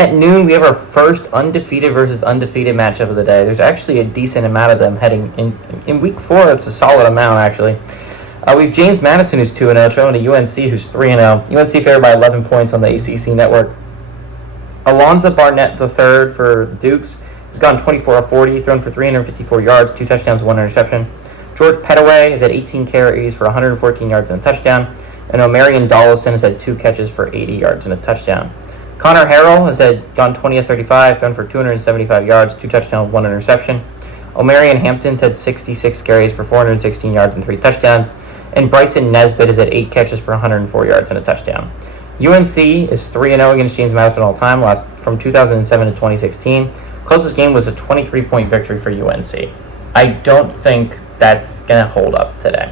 At noon, we have our first undefeated versus undefeated matchup of the day. There's actually a decent amount of them heading in week 4. It's a solid amount, actually. We have James Madison, who's 2-0, traveling to UNC, who's 3-0. UNC favored by 11 points on the ACC network. Alonzo Barnett III for the Dukes has gone 24 of 40, thrown for 354 yards, 2 touchdowns, 1 interception. George Pettaway has had 18 carries for 114 yards and a touchdown. And Omarion Dollison has had 2 catches for 80 yards and a touchdown. Connor Harrell has gone 20 of 35, thrown for 275 yards, 2 touchdowns, 1 interception. Omarion Hampton's had 66 carries for 416 yards and 3 touchdowns. And Bryson Nesbitt has had 8 catches for 104 yards and a touchdown. UNC is 3-0 against James Madison all time, last from 2007 to 2016. Closest game was a 23-point victory for UNC. I don't think that's going to hold up today.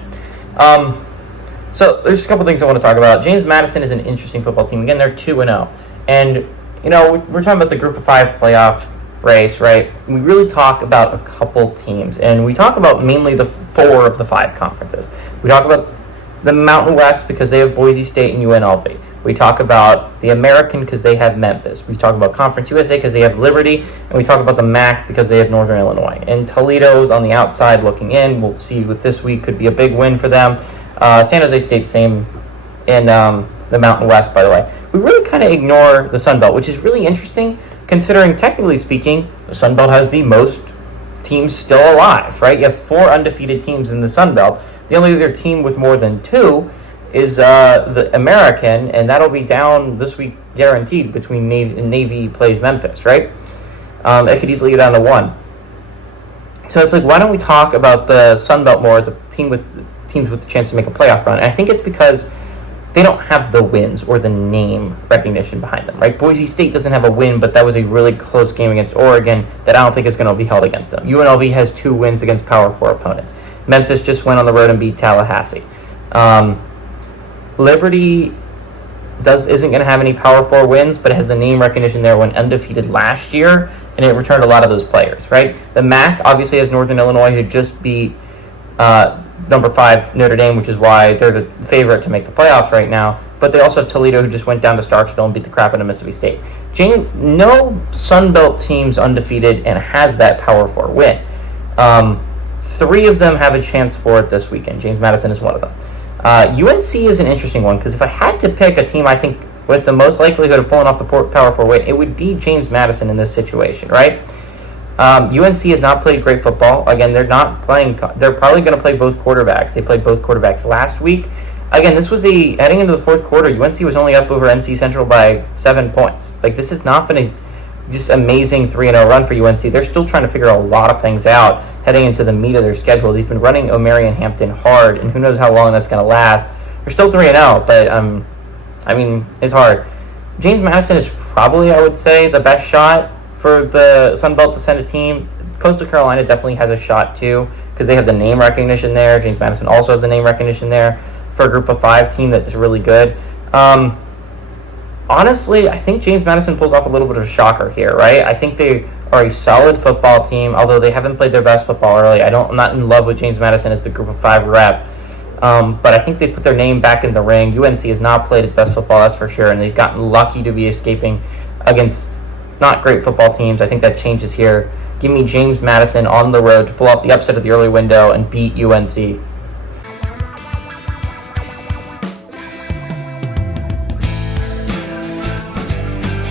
So there's a couple things I want to talk about. James Madison is an interesting football team. Again, they're 2-0. And, we're talking about the Group of 5 playoff race, right? We really talk about a couple teams, and we talk about mainly the 4 of the 5 conferences. We talk about the Mountain West because they have Boise State and UNLV. We talk about the American because they have Memphis. We talk about Conference USA because they have Liberty, and we talk about the MAC because they have Northern Illinois. And Toledo's on the outside looking in. We'll see what this week could be a big win for them. San Jose State, same in the Mountain West, by the way. We really kind of ignore the Sun Belt, which is really interesting considering, technically speaking, the Sun Belt has the most teams still alive, right? You have 4 undefeated teams in the Sun Belt. The only other team with more than 2 is the American, and that'll be down this week guaranteed between Navy plays Memphis, right? It could easily go down to 1. So it's like, why don't we talk about the Sun Belt more as a team with teams with the chance to make a playoff run? And I think it's because they don't have the wins or the name recognition behind them, right? Boise State doesn't have a win, but that was a really close game against Oregon that I don't think is going to be held against them. UNLV has 2 wins against Power 4 opponents. Memphis just went on the road and beat Tallahassee. Liberty isn't going to have any Power 4 wins, but it has the name recognition there, when undefeated last year, and it returned a lot of those players, right? The MAC obviously has Northern Illinois, who just beat number 5 Notre Dame, which is why they're the favorite to make the playoffs right now. But they also have Toledo, who just went down to Starkville and beat the crap out of Mississippi State. No Sun Belt team's undefeated and has that Power 4 win. 3 of them have a chance for it this weekend. James Madison is one of them. UNC is an interesting one, because if I had to pick a team I think with the most likelihood of pulling off the Power 4 win, it would be James Madison in this situation, right? UNC has not played great football. Again, they're not playing. They're probably going to play both quarterbacks. They played both quarterbacks last week. Again, this was heading into the 4th quarter, UNC was only up over NC Central by 7 points. Like, this has not been a just amazing 3-0 run for UNC. They're still trying to figure a lot of things out heading into the meat of their schedule. They've been running Omarion Hampton hard, and who knows how long that's going to last. They're still 3-0, but it's hard. James Madison is probably, I would say, the best shot for the Sun Belt to send a team. Coastal Carolina definitely has a shot too, because they have the name recognition there. James Madison also has the name recognition there for a Group of 5 team that is really good. Honestly, I think James Madison pulls off a little bit of a shocker here, right? I think they are a solid football team, although they haven't played their best football early. I'm not in love with James Madison as the Group of 5 rep, but I think they put their name back in the ring. UNC has not played its best football, that's for sure, and they've gotten lucky to be escaping against not great football teams. I think that changes here. Give me James Madison on the road to pull off the upset of the early window and beat UNC